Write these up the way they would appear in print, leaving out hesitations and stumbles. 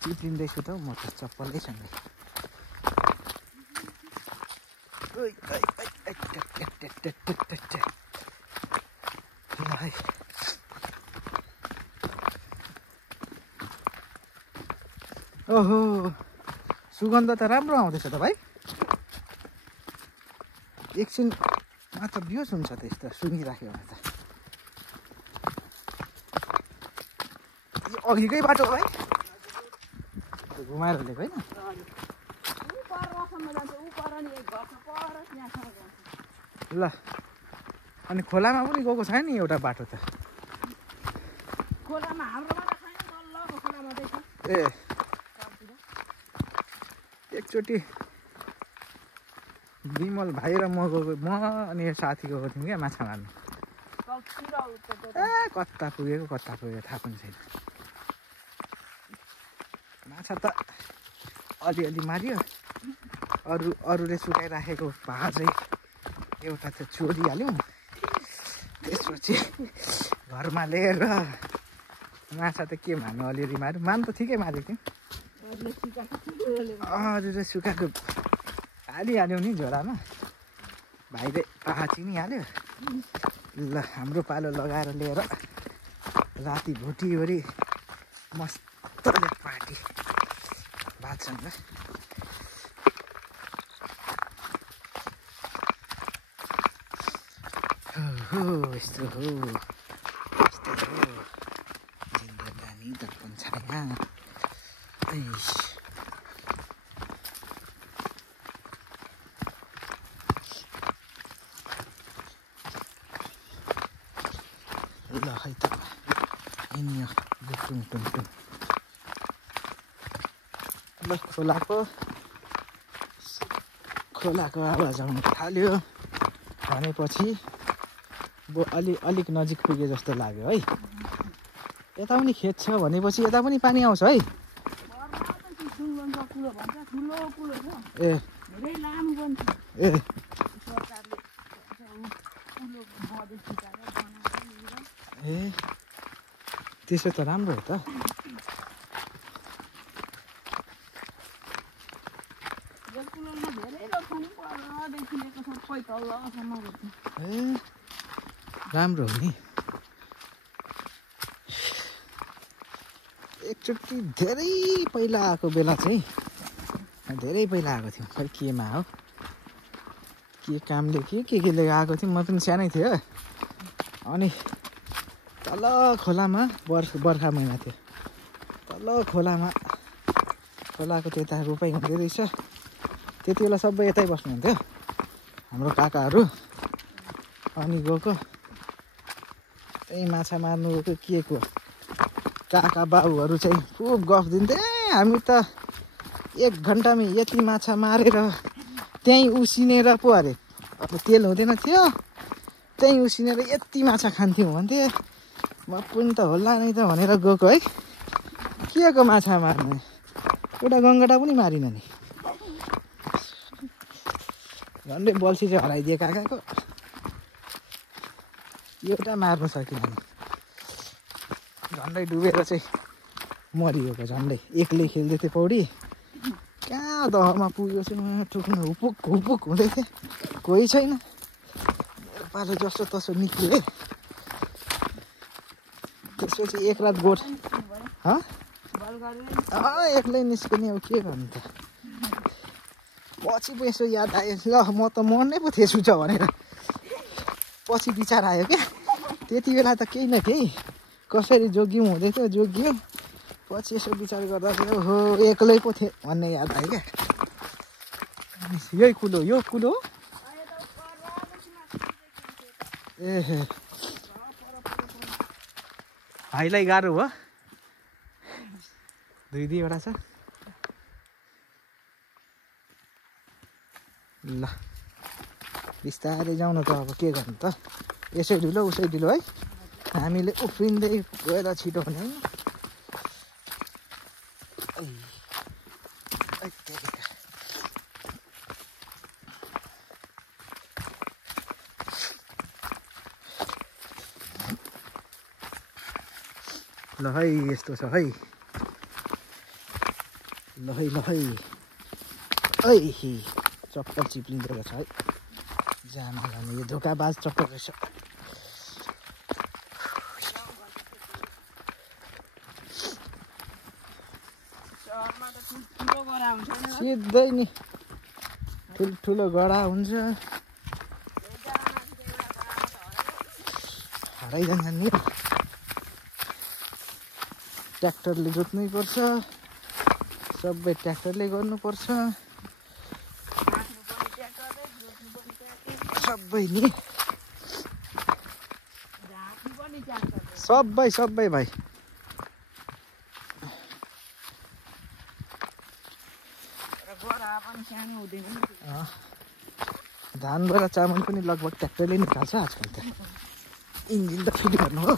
चिप्लिँदैछु त म त चप्पलैसँगै ओहो सुगन्ध त राम्रो आउँदैछ त भाइ एकछिन मात्र बियोस हुन्छ त यस्तो सुँगिराख्यो भने त यो अघिकै बाटो हो भाइ घुमाएर ल्याएको होइन ल अनि खोलामा पनि गएको छैन नि एउटा बाटो त ए एकचोटि विमल भाइ र म गएको म अनि साथी गएको थियौँ क्या माछा मार्नु कता पुगेको थाहा पनि छैन माछा त अलिअलि मारियो अरूले सुकाइराखेको भा चाहिँ एउटा चाहिँ चोरिहाल्यौँ त्यसपछि घरमा लिएर माछा त के मार्नु अलिअलि मार्यो मान त ठिकै मारेको थियौँ अरूले सुकाएको हालिहाल्यौँ नि झोडामा भाइले पाहा चिनिहाल्यो ल हाम्रो पालो लगाएर लिएर राति भुटिवरी मस्तले पार्टी भातसँग यस्तो हो जिन्दगानी दर्पण छाया ल है त हिँड्यो गुटुङ टुङटुङ ल खोलाको आवाज आउन थाल्यो भनेपछि अलिक नजिक पुगे जस्तो लाग्यो है यता पनि खेत छ भनेपछि यता पनि पानी आउँछ है ए त्यसो त राम्रो हो त राम्रो हो नि एकचोटि धेरै पहिला आएको बेला चाहिँ धेरै पहिला आएको थियौँ खै केमा हो के कामले केले आएको थियौँ म पनि सानै थिएँ अनि तल खोलामा बर्खा महिना थियो तल खोलाको त्यता रोपाइ हुँदै रहेछ त्यति बेला सबै यतै बस्नुहुन्थ्यो हाम्रो काकाहरू अनि गएको त्यही माछा मार्नु गएको के को काका बाबुहरू चाहिँ खुब गफ दिन्थे हामी त 1 घन्टामै यति माछा मारेर त्यहीँ उसिनेर पो अरे अब तेल हुँदैन थियो त्यहीँ उसिनेर यति माछा खान्थ्यौँ भन्थे म पनि त होला नै त भनेर गएको है के को माछा मार्ने एउटा गङ्गटा पनि मारिन नि झन्डै बल्छी चाहिँ हराइदिए काकाको एउटा मार्नु सकिन झन्डै डुबेर चाहिँ मरिएको झन्डै एक्लै खेल्दै थिएँ पौडी कहाँ दहमा पुग्यो चाहिँ ठुक्नु हुपुक हुँदै थिएँ कोही छैन मेरो पालो जस्तो तसो निक्लियो त्यसपछि एक रात गोठ एक्लै निस्किने अब के गर्नु त पछि पो यसो याद आयो ल म त मर्नै पो थिएछु छ भनेर पछि विचार आयो क्या त्यति बेला त केही न केही कसरी जोगियौँ हुँदै थियो जोगियो पछि यसो विचार गर्दा चाहिँ हो एक्लै पो थिएँ भन्ने याद आयो क्या यही कुलो यो कुलो ए भाइलाई गाह्रो हो 2-2वटा छ ल बिस्तारै जाउँ न त अब के गर्नु त यसै ढिलो उसै ढिलो है हामीले उफ्रिँदै गएर छिटो हुने ल है यस्तो छ है ल है ऐ चप्पल चिप्लिँदो रहेछ है जामा जाने यो धोकाबाज चप्पल रहेछ सिधै नि ठुल्ठुलो गडा हुन्छ हराइ जान्छ नि ट्र्याक्टरले जोत्नै पर्छ सबै ट्र्याक्टरले गर्नुपर्छ सबै नि सबै भाइ धानबाट चामल पनि लगभग ट्र्याक्टरले निकाल्छ आजकल त इन्जिन त फिट गर्नु हो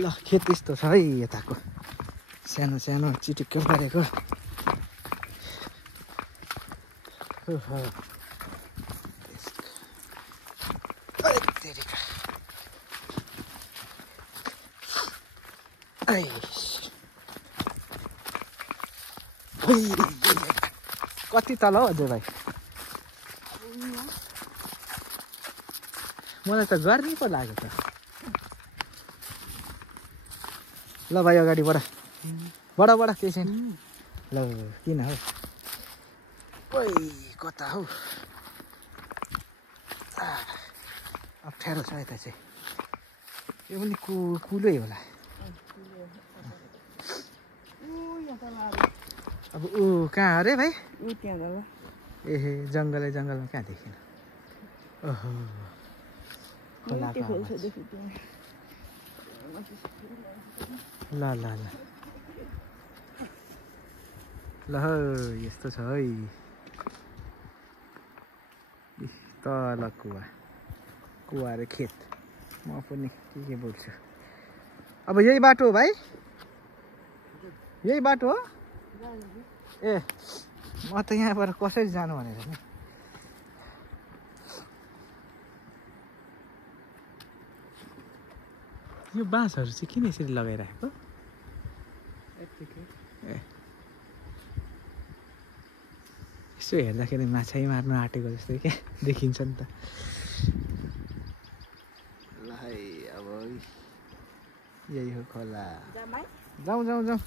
ल खेत यस्तो छ है यताको सानो सानो चिटिक्क परेको कति तल हो अझै भाइ मलाई त गर्मी पो लाग्यो त ल भाइ अगाडि बढ केही छैन ल किन हौ ओइ कता हौ अप्ठ्यारो छ यता चाहिँ यो पनि कुलै होला अब ऊ कहाँ अरे भाइ एहे जङ्गलमा कहाँ देखिन ओहो खोलाको ल यस्तो छ है तल कुवा र खेत म पनि के बोल्छु अब यही बाटो हो भाइ यही बाटो हो ए म त यहाँबाट कसरी जानु भनेर नि यो बाँसहरू चाहिँ किन यसरी लगाइराखेको ए यसो हेर्दाखेरि माछै मार्नु आँटेको जस्तै क्या देखिन्छ नि त ल है अब यही हो खोला जाउँ